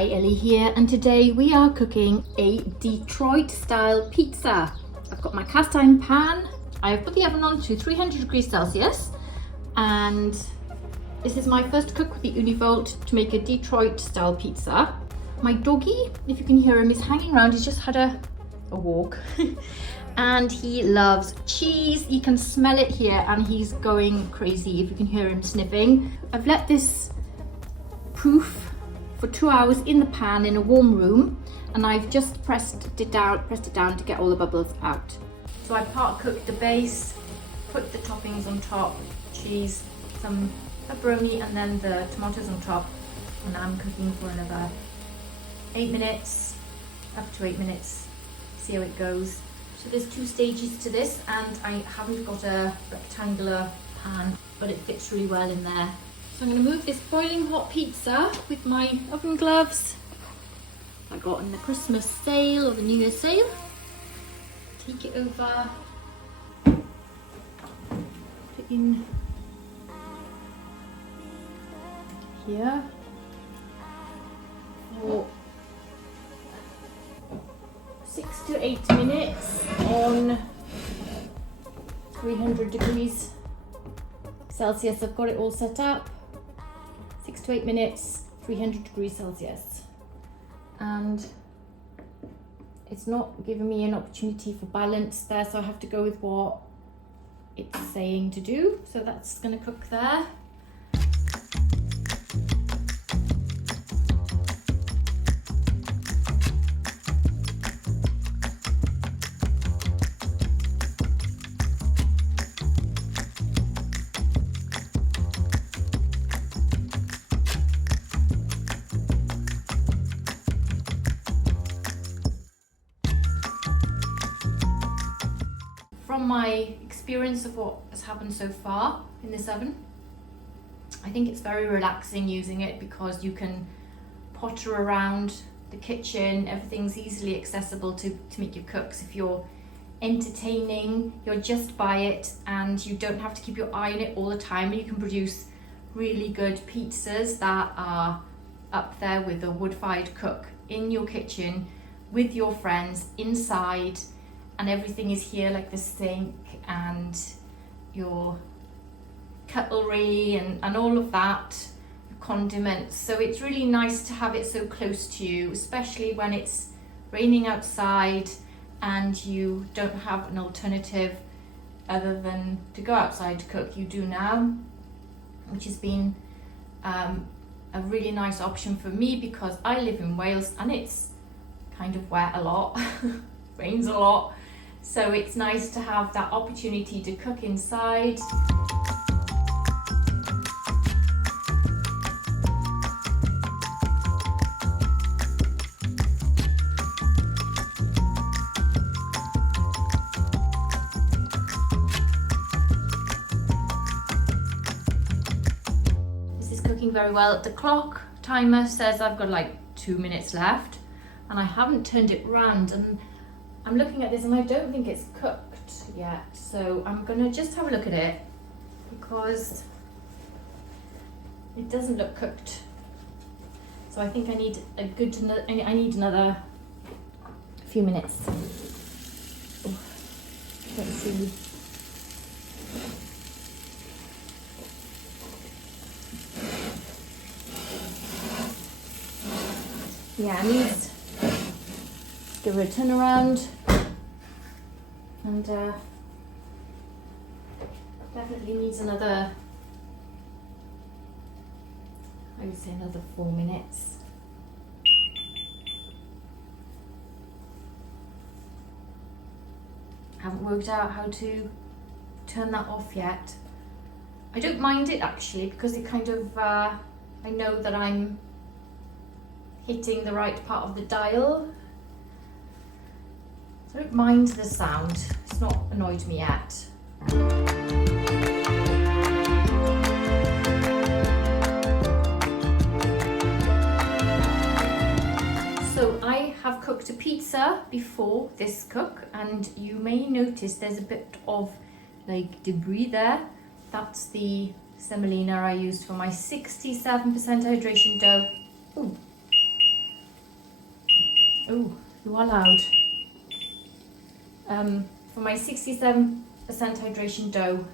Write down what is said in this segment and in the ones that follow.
Hi, Ellie here, and today we are cooking a Detroit style pizza. I've got my cast iron pan. I've put the oven on to 300 degrees Celsius, and this is my first cook with the Ooni Volt to make a Detroit style pizza. My doggy, if you can hear him, is hanging around. He's just had a walk and he loves cheese. You can smell it here and he's going crazy if you can hear him sniffing. I've let this proof for 2 hours in the pan in a warm room, and I've just pressed it down to get all the bubbles out. So I part cooked the base, put the toppings on top, cheese, some pepperoni, and then the tomatoes on top, and I'm cooking for another 8 minutes, up to 8 minutes, see how it goes. So there's 2 stages to this, and I haven't got a rectangular pan, but it fits really well in there. So I'm going to move this boiling hot pizza with my oven gloves I got in the Christmas sale or the New Year sale. Take it over, put in here for 6 to 8 minutes on 300 degrees Celsius. I've got it all set up. 6 to 8 minutes, 300 degrees Celsius. And it's not giving me an opportunity for balance there, so I have to go with what it's saying to do. So that's going to cook there. From my experience of what has happened so far in this oven, I think it's very relaxing using it because you can potter around the kitchen. Everything's easily accessible to make your cooks. If you're entertaining, you're just by it and you don't have to keep your eye on it all the time, and you can produce really good pizzas that are up there with a wood-fired cook in your kitchen with your friends inside. And everything is here, like the sink and your cutlery and all of that, condiments. So it's really nice to have it so close to you, especially when it's raining outside and you don't have an alternative other than to go outside to cook. You do now, which has been a really nice option for me because I live in Wales and it's kind of wet a lot, rains a lot. So it's nice to have that opportunity to cook inside. This is cooking very well. The clock timer says I've got like 2 minutes left and I haven't turned it round, and I'm looking at this and I don't think it's cooked yet, so I'm gonna just have a look at it because it doesn't look cooked. So I think I need another few minutes. Oh, let's see. Yeah, I need give it a turn around, and definitely needs another, I would say another 4 minutes. Haven't worked out how to turn that off yet. I don't mind it actually because it kind of, I know that I'm hitting the right part of the dial. I don't mind the sound, it's not annoyed me yet. So I have cooked a pizza before this cook, and you may notice there's a bit of like debris there. That's the semolina I used for my 67% hydration dough. Ooh. Oh, you are loud. For my 67% hydration dough,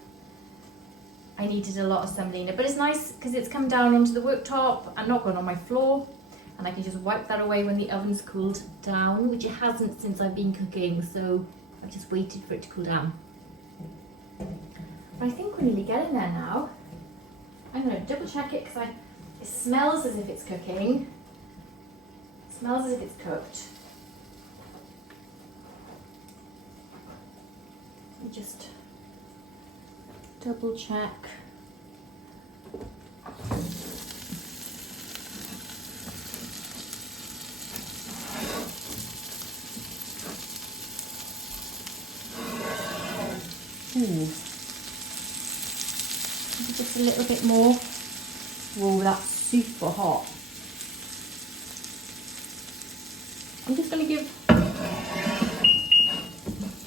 I needed a lot of semolina, but it's nice because it's come down onto the worktop and not going on my floor, and I can just wipe that away when the oven's cooled down, which it hasn't since I've been cooking, so I've just waited for it to cool down. But I think we're nearly getting there now. I'm going to double check it because it smells as if it's cooking. It smells as if it's cooked. Let me just double check. Ooh. Just a little bit more. Whoa, that's super hot. I'm just going to give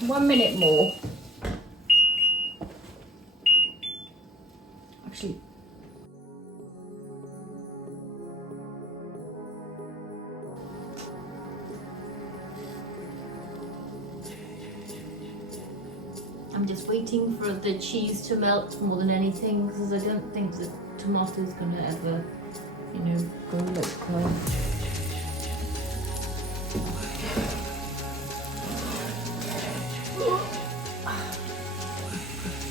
1 minute more. Actually, I'm just waiting for the cheese to melt more than anything, because I don't think the tomato is going to ever, you know, go like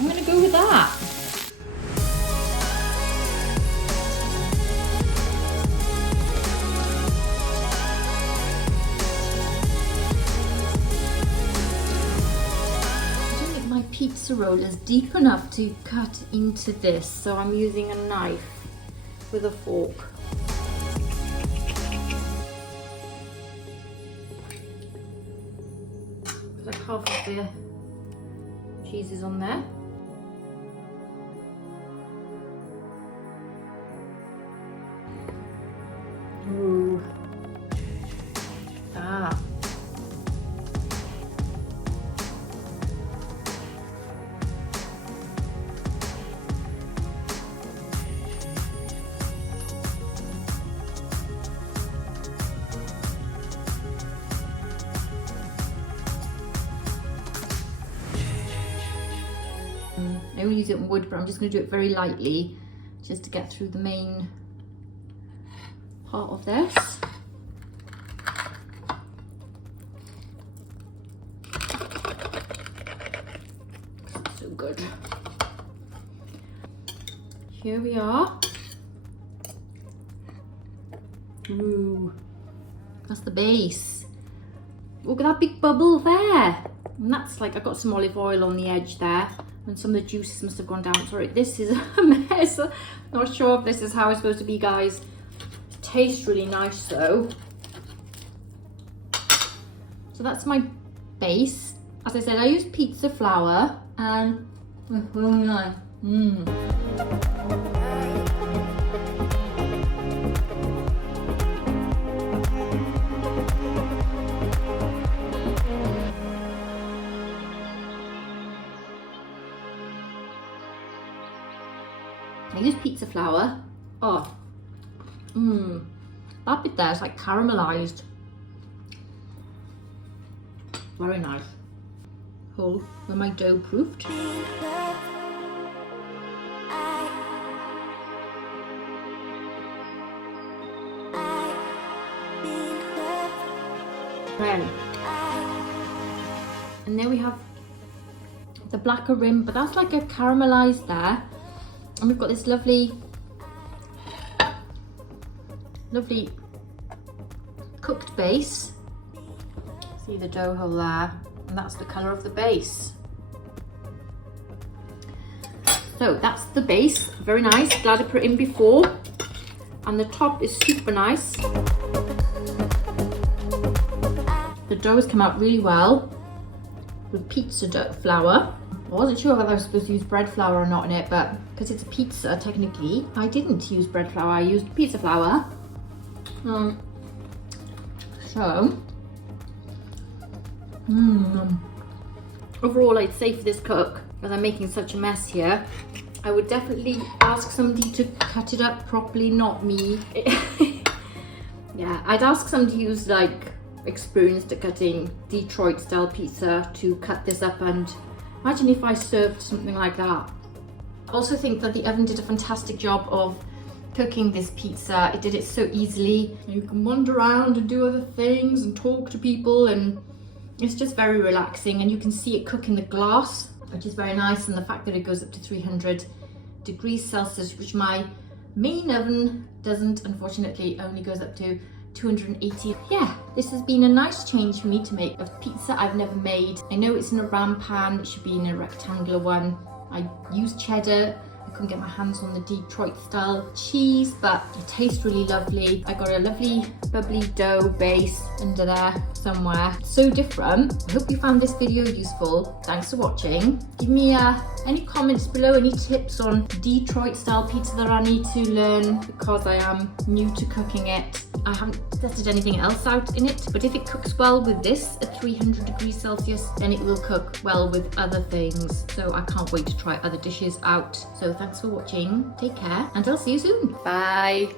I'm going to go with that. Pizza roll is deep enough to cut into this, so I'm using a knife with a fork. Like half of the cheese is on there. Ooh. Ah. I will use it on wood, but I'm just going to do it very lightly just to get through the main part of this. So good. Here we are. Ooh, that's the base. Look at that big bubble there. And that's like, I've got some olive oil on the edge there. And some of the juices must have gone down. Sorry, this is a mess. Not sure if this is how it's supposed to be, guys. It tastes really nice though. So that's my base. As I said, I use pizza flour and it's really nice. I use pizza flour. Oh, that bit there is like caramelized. Very nice. Whole with my dough proofed. And there we have the blacker rim, but that's like a caramelized there. And we've got this lovely cooked base. See the dough hole there, and that's the colour of the base. So that's the base, very nice. Glad I put it in before. And the top is super nice. The dough has come out really well with pizza dough flour. I wasn't sure whether I was supposed to use bread flour or not in it, but because it's a pizza, technically, I didn't use bread flour, I used pizza flour. Overall, I'd say for this cook, as I'm making such a mess here, I would definitely ask somebody to cut it up properly, not me. Yeah, I'd ask somebody who's like experienced at cutting Detroit style pizza to cut this up, and imagine if I served something like that. I also think that the oven did a fantastic job of cooking this pizza. It did it so easily. You can wander around and do other things and talk to people, and it's just very relaxing, and you can see it cook in the glass, which is very nice, and the fact that it goes up to 300 degrees Celsius, which my main oven doesn't, unfortunately. It only goes up to 280. Yeah, this has been a nice change for me to make a pizza I've never made. I know it's in a round pan, it should be in a rectangular one. I used cheddar. I couldn't get my hands on the Detroit style cheese, but it tastes really lovely. I got a lovely bubbly dough base under there somewhere. So different. I hope you found this video useful. Thanks for watching. Give me any comments below, any tips on Detroit style pizza that I need to learn, because I am new to cooking it. I haven't tested anything else out in it, but if it cooks well with this at 300 degrees Celsius, then it will cook well with other things. So I can't wait to try other dishes out. So thanks for watching, take care, and I'll see you soon. Bye.